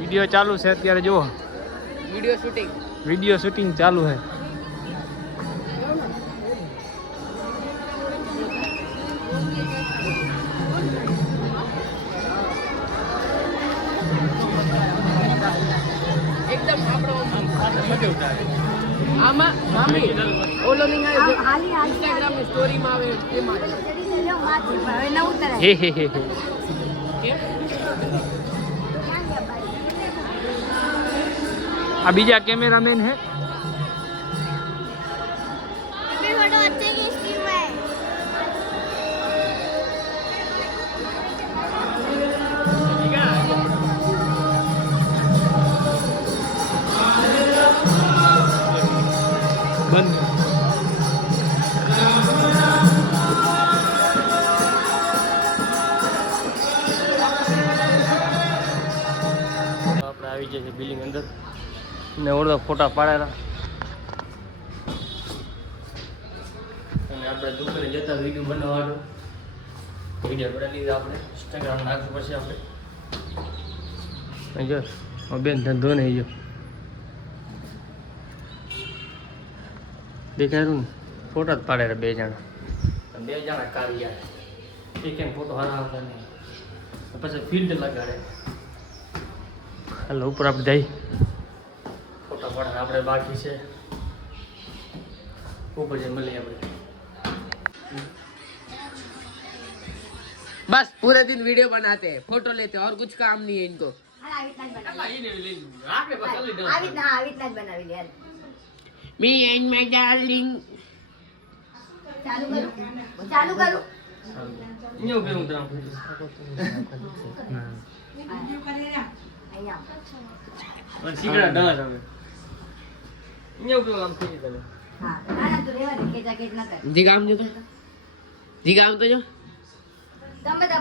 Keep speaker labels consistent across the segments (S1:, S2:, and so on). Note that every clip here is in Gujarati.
S1: વીડિયો ચાલુ છે અત્યારે જુઓ.
S2: Video shooting.
S1: વીડિયો શૂટિંગ ચાલુ છે.
S2: એકદમ આપણો આમાં મામી ઓલો નહીં આવે. ઇન્સ્ટાગ્રામની સ્ટોરીમાં આવે એમાં.
S1: હે હે હે अभी
S3: जा कैमरा मैन है।
S1: बिल्डिंग अंदर ને ઓળો ફોટા પાડેલા. અને આપણે દુકાને જતા વીડિયો બનાવવાનો. વીડિયો લીધા આપણે. ઇન્સ્ટાગ્રામ નાખવું પછી આપણે. જો બેન ધંધો નહીં જો. દેખાયું ને ફોટા જ પાડેલા બે જણા. બે જણા કાવ્યા. એક એમ ફોટો હારા આવતા નહીં. પછી ફિલ્ડ લગાડે. હાલો ઉપર આપણે જઈ ફોટા પાડે આપણે બાકી છે ઉપર જઈ મળીએ આપણે
S2: बस पूरे दिन वीडियो बनाते हैं फोटो लेते हैं और कुछ काम नहीं है इनको मी एंड माय डार्लिंग
S3: ચાલુ કરું ચાલુ કરું
S1: અહીંયા ઉભી હું તને
S3: અહીંયા
S1: મને શીખડા ડાસ આવે નેવું કિલો લાંબ થઈ
S2: જતો જી ગામ જો જી ગામ તો જો.
S3: તમે તો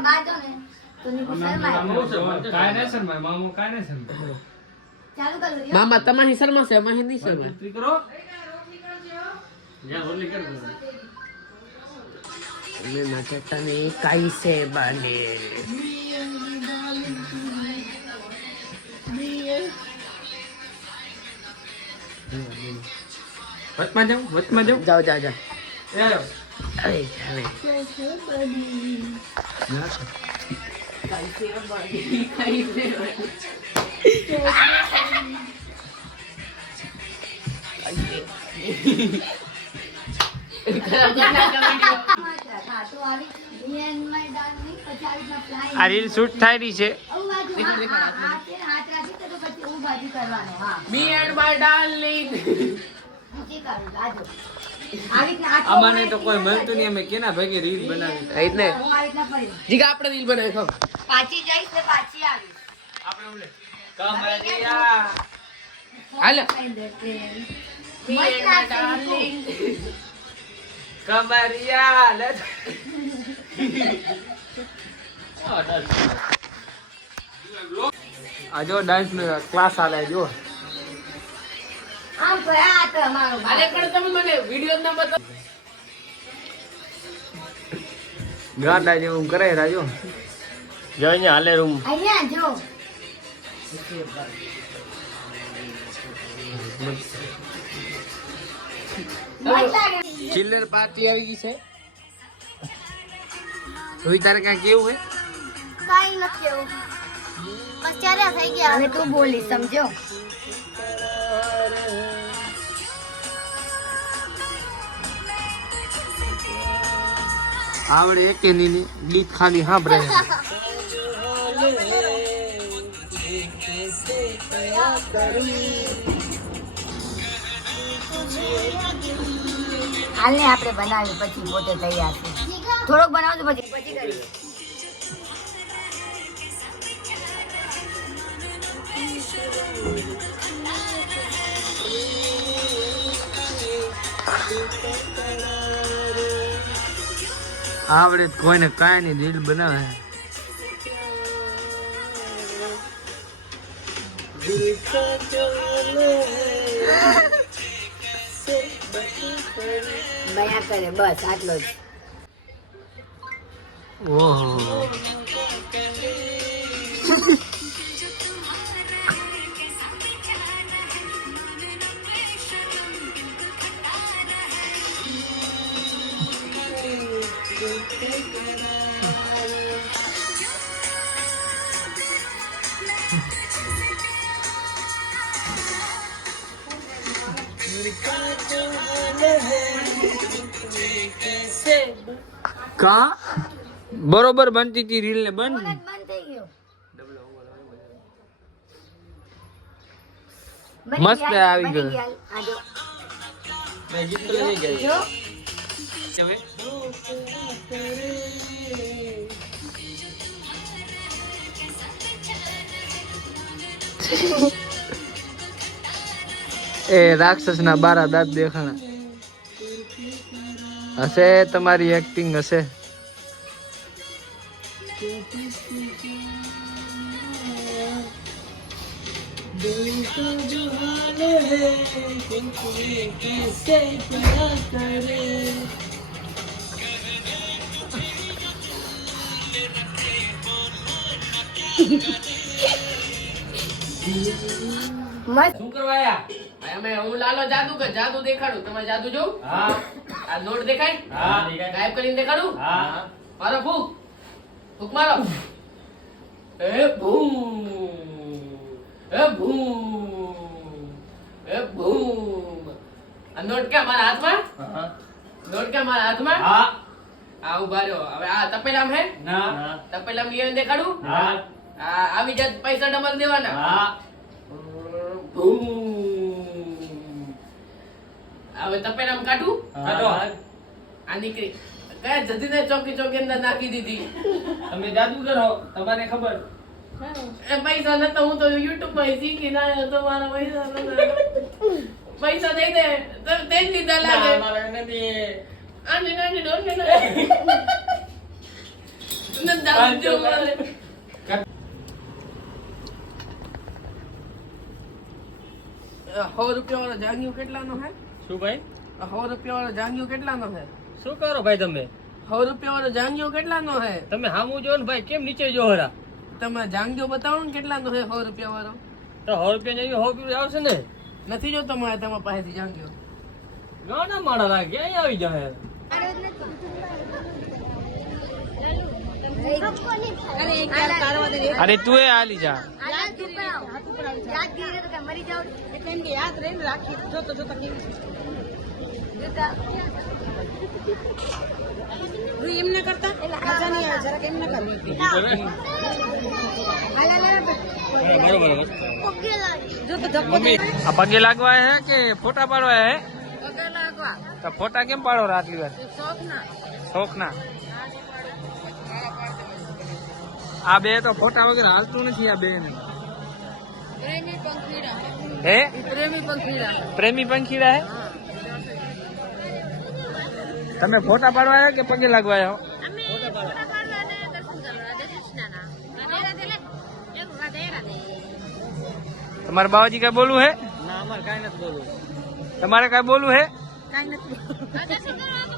S1: મામા
S2: તમારી શર્મા છે અમારી નહીં શર્મા.
S1: કરો.
S2: નાચતા છે બાને.
S1: આવી જાઉં? વચમાં જાઉં?
S3: જાઓ જાઓ જાઓ.
S1: આ રીલ શૂટ થાય રહી છે.
S3: આવું બાજુ, હા, હા, અમારે તો
S4: કોઈ મળતું નહીં અમે કેના ભાગે રીલ બનાવી?
S3: રાઈટ
S2: ને જીગા આપણે રીલ બનાવી ખમ
S3: પાછી જઈશ ને પાછી આવીશ.
S4: આપણે ઓલે ડાન્સ નો ક્લાસ આલે જો.
S3: આમ
S4: કયા હું કરે રાજો.
S1: જો અહીંયા હાલે રૂમ.
S3: અહીંયા જો.
S4: ચિલ્લર પાર્ટી આવી ગઈ છે. રોહિત તારે કાંઈ કેવું હે
S3: કાંઈ નથી કેવું. બસ ચાર્યા થઈ ગયા. હવે તું બોલી સમજો.
S4: આવડે એકે ની ગીત ખાલી સાંભળે
S3: આપણે બનાવી પછી પોતે તૈયાર છે. થોડોક બનાવજો પછી પછી કરી
S4: આવડે કોઈને કાંઈ નહીં રીલ બનાવે.
S3: કરે બસ આટલો જ.
S4: ઓહો. બરોબર બનતી હતી રીલ ને
S3: બંધ.
S4: મસ્ત આવી ગયો. એ રાક્ષસ ના બારા દાંત દેખાણા. હશે તમારી એક્ટિંગ હશે.
S3: મસ્ત.
S2: શું કરવા આયા ભાઈ અમે હું લાલો જાદુ કે જાદુ દેખાડું. તમે જાદુ જોઉં?
S1: હા.
S2: આ નોટ દેખાય?
S1: હા.
S2: ગાયબ કરીને દેખાડું?
S1: હા.
S2: મારો ફૂક. ફૂક મારો. એ ભૂમ એ ભૂમ એ ભૂમ. આ નોટ ક્યાં મારા હાથમાં?
S1: હા.
S2: નોટ ક્યાં મારા હાથમાં?
S1: હા.
S2: આ ઊભા રહ્યો. હવે આ તપેલામ હે?
S1: ના.
S2: તપેલામ લઈને દેખાડું?
S1: હા.
S2: આ આવી જાત પૈસા ડબલ દેવાના.
S1: હા.
S2: ભૂમ. હવે તપેલામ કાઢું?
S1: કાઢો.
S2: આ નીકળી. કયા જતીને ચોકી ચોકી અંદર નાખી દીધી.
S1: તમે જાદુ કરો તમારે ખબર.
S2: એ પૈસા તો હું તો યુટ્યુબમાં શીખી ના તો મારા પૈસા પૈસા દઈ દે તો તે જ લીધા લાગે.
S1: મારે નથી
S2: આને નાની ડોલે ને દાદુ મારે સો રૂપિયા વાળો જાંગીઓ કેટલાનો હે?
S1: શું ભાઈ?
S2: સો રૂપિયા વાળો જાંગીઓ કેટલાનો હે?
S1: શું કરો ભાઈ તમે?
S2: સો રૂપિયા વાળો જાંગીઓ કેટલાનો હે?
S1: તમે હામું જો ને ભાઈ કેમ નીચે જો હરા?
S2: તમે જાંગીઓ બતાવો ને કેટલાનો હે સો રૂપિયા વાળો
S1: તો સો રૂપિયા જેવી સો રૂપિયા આવશે ને?
S2: નથી જો તમારે તમારા પાસેથી જાંગીઓ.
S1: ઘણા માણા લાગે અહીં આવી જાય
S4: અરે તું એ હાલી જા
S3: હાથ ઉપડાવો. યાદગીરી તો કે મરી જાવ એટલે એમ કે યાદ રહીને રાખી જોતો જોતો કેવી જોતા
S5: એમને કરતા મજા નહીં આવે જરાક એમને કરવી
S3: હાલા લે
S1: બરોબર
S3: પગે લાગે
S5: જો તો ધક્કો દે
S4: આ પગે લાગવા હે કે ફોટા પાડવા હે
S5: પગે લાગવા
S4: તો ફોટા કેમ પાડો છો આટલી વાર
S5: શોખ ના
S4: શોખ ના આ બે તો ફોટા વગર હાલતું નથી આ બે ને
S5: પ્રેમી પંખીડા.
S4: હે?
S5: પ્રેમી પંખીડા.
S4: પ્રેમી પંખીડા હે? તમે ફોટા પાડવા આવ્યા કે પગે લાગવા આવ્યા તમારે બાવાજી કઈ બોલવું હે?
S1: ના અમારે કાંઈ નથી બોલવું.
S4: તમારે કઈ બોલવું હે?
S5: કાંઈ નથી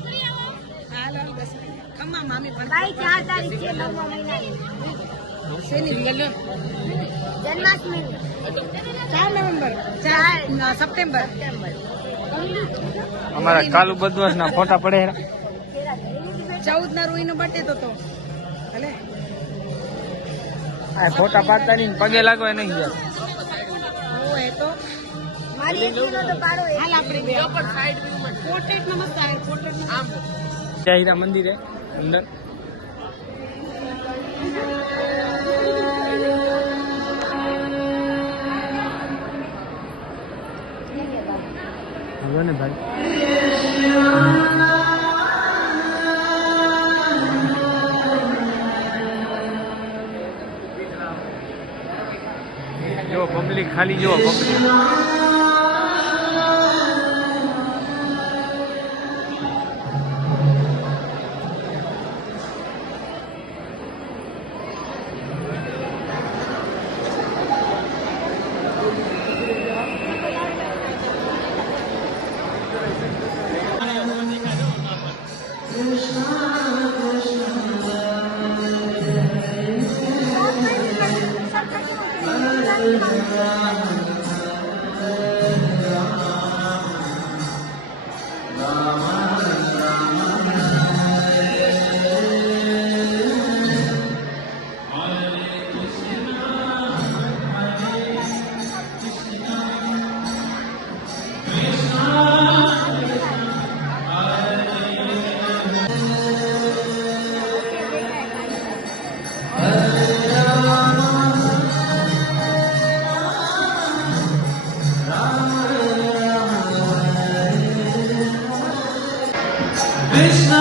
S5: બસ મામી પણ
S3: ભાઈ ચાર તારીખ છે નવમા મહિનાની.
S5: શેની
S3: જન્માષ્ટમી
S5: ચાર નવેમ્બર. ચાર સપ્ટેમ્બર.
S4: અમારા કાલુ બદમાશ ના ફોટા પડે.
S5: ચૌદ ના રૂઈ નો બર્થડે તો તો. ભલે.
S4: આ ફોટા પાડતા નહીં પગે એ નહીં ગયા
S5: એ તો.
S3: મારી એકલીનો તો
S5: હાલ આપણે મસ્ત આવે આમ
S4: જય મંદિરે. અંદર હલો ને ભાઈ. જો પબ્લિક ખાલી જો પબ્લિક Rama Krishna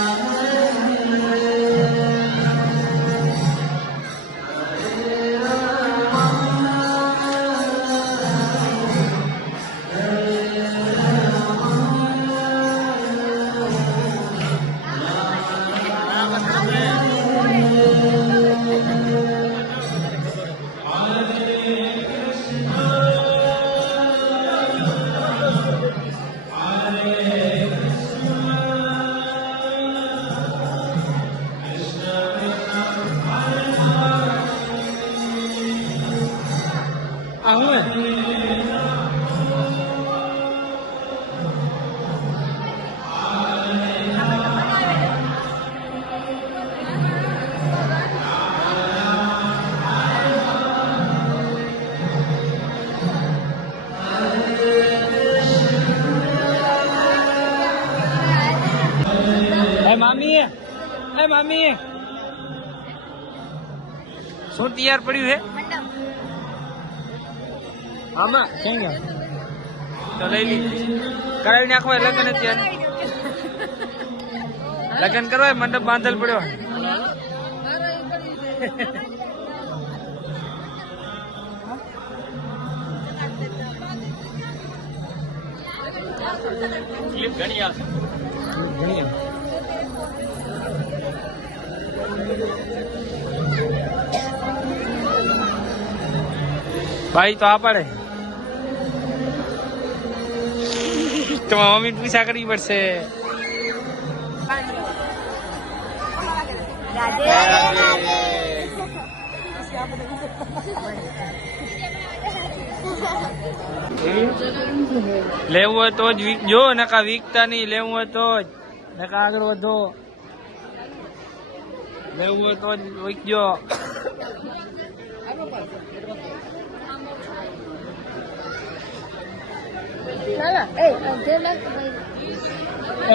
S4: તૈયાર પડ્યું છે? આમાં? તો લઈ લીધી. કરાવી નાખો લગ્ન અત્યારે લગ્ન કરવા મંડપ બાંધેલ પડ્યો. ક્લિપ ઘણી આવશે. ઘણી. ભાઈ, તો આ પડે. તમારા મમ્મી પૂછા કરવી પડશે. લેવું હોય તો જ વીક જો, નકા વીકતા નહીં, લેવું હોય તો જ. નકા આગળ વધો. લેવું હોય તો જ વીકજો.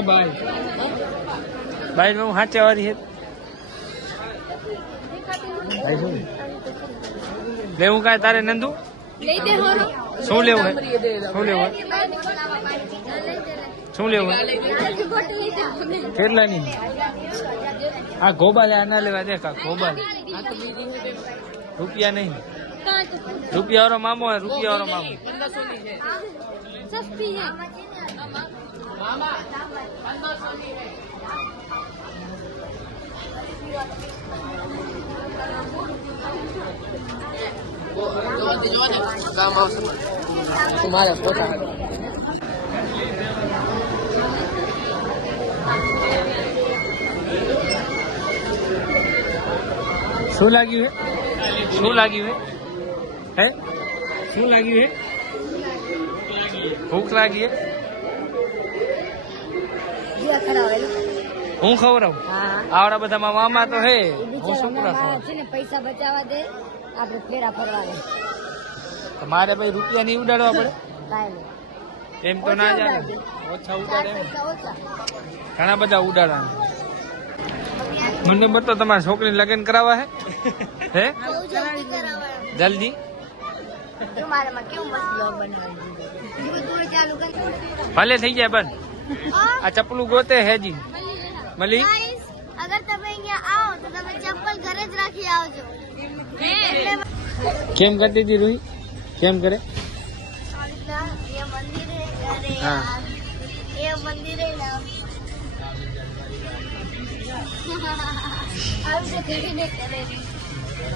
S4: ભાઈ. ભાઈ. હું સાચે વાળી લેવું કાંઈ તારે નંદુ? શું લેવું શું લેવું શું લેવું કેટલા ની આ ગોબા લે આના લેવા દેખા આ ગોબા રૂપિયા નહીં. રૂપિયા વાળો મામો રૂપિયા વાળો મામો.
S3: સસ્તી હે
S4: શું લાગ્યું હે શું લાગ્યું હે હે શું લાગ્યું હે ભૂખ લાગી હું? ખવડાવું? આવડા બધા મારા મામા તો હે. હું શું ખવડાવું?
S3: પૈસા બચાવવા દે આપણે ફેરા ફરવા
S4: મારે ભાઈ રૂપિયા નહીં ઉડાડવા પડે? એમ તો ના જાણે. ઓછા ઉડાડે ઘણા બધા ઉડાડવાના. મને બતો તમારી છોકરી લગ્ન કરાવવા હે? હે? જલ્દી.
S3: કેવું મસ્ત બ્લોગ બનાવી દીધું થોડું ચાલુ કરી
S4: ભલે થઈ જાય બંધ આ ચપલું ગોતે હેજી મળી
S6: અગર તમે અહીંયા આવો તો તમે ચપ્પલ ઘરે જ રાખી આવજો.
S4: કેમ કરતી હતી રૂહી કેમ કરે?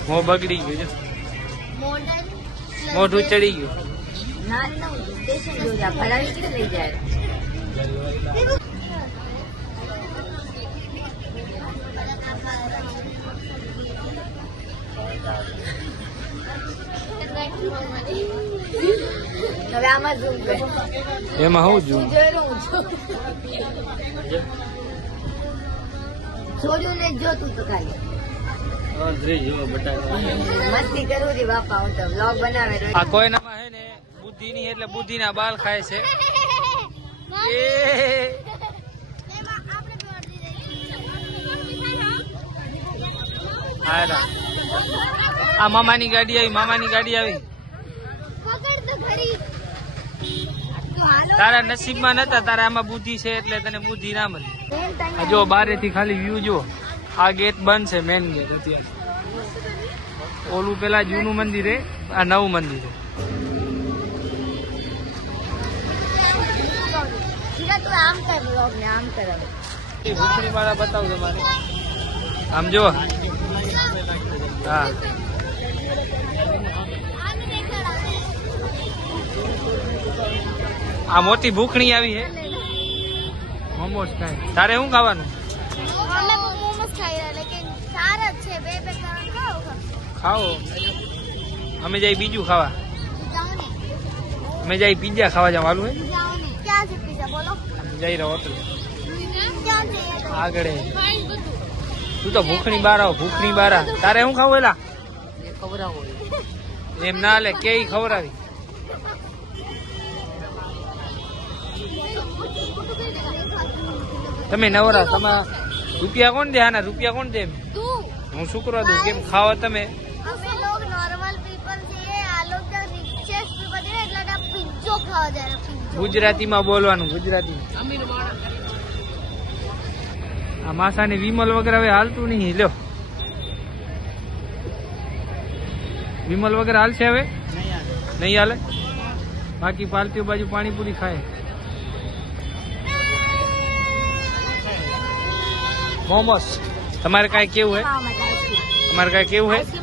S4: મોં બગડી ગયું મોઢું ચડી ગયું.
S3: હવે આમાં ઝૂમ
S4: એમાં હું જોઉં
S3: છોડ્યું ને જોતું તો ખાલી મસ્તી કરું રે બાપા હું તો બ્લોગ બનાવે.
S4: આ કોઈનામાં હે બુદ્ધિ ની એટલે બુદ્ધિ ના બાલ ખાય છે. આ મામાની ગાડી આવી મામાની ગાડી આવી. તારા નસીબમાં નતા તારા આમાં બુદ્ધિ છે એટલે તને બુદ્ધિ ના મળી. જો બારે થી ખાલી વ્યૂ જો આ ગેટ બંધ છે મેન ગેટ અત્યારે. ઓલું પેલા જૂનું મંદિર હે આ નવું મંદિર હે.
S3: તું આમ કર બ્લોગ ને આમ કર. હવે.
S4: ભૂખડી વાળા બતાવજો મારે આમ જો હા. આ મોટી ભૂખણી આવી હે. મોમોસ ખાય. તારે શું ખાવાનું?
S6: અમે મોમોસ ખાઈ રહ્યા લેકિન સારા જ છે બે બે ત્રણ ખાઓ.
S4: ખાઓ. અમે જાય બીજું ખાવા. અમે જાય પીઝા ખાવા જવાનું હે. જઈ રહો હોટલ આગળ. તું તો ભૂખની બારા આવ, ભૂખની બાર તારે શું ખાવું એલા? એમ ના લે કે ખવડાવી. તમે નવરા, તમે રૂપિયા કોણ દે આના? રૂપિયા કોણ દે હું શું કરવા દઉં. કેમ ખાવા તમે?
S6: નોર્મલ પીપલ છે આ લોકો રિચેસ્ટ પીપલ એટલે પીઝો ખાવા જાય.
S4: ગુજરાતીમાં બોલવાનું ગુજરાતી. આ માસાને વિમલ વગર હવે હાલતું નહીં લ્યો. વિમલ વગર હાલશે હવે? નહીં હાલે? બાકી પાલતીઓ બાજુ પાણીપુરી ખાય. મોમોસ. તમારે કાંઈ કેવું હે? તમારે કાંઈ કેવું હે?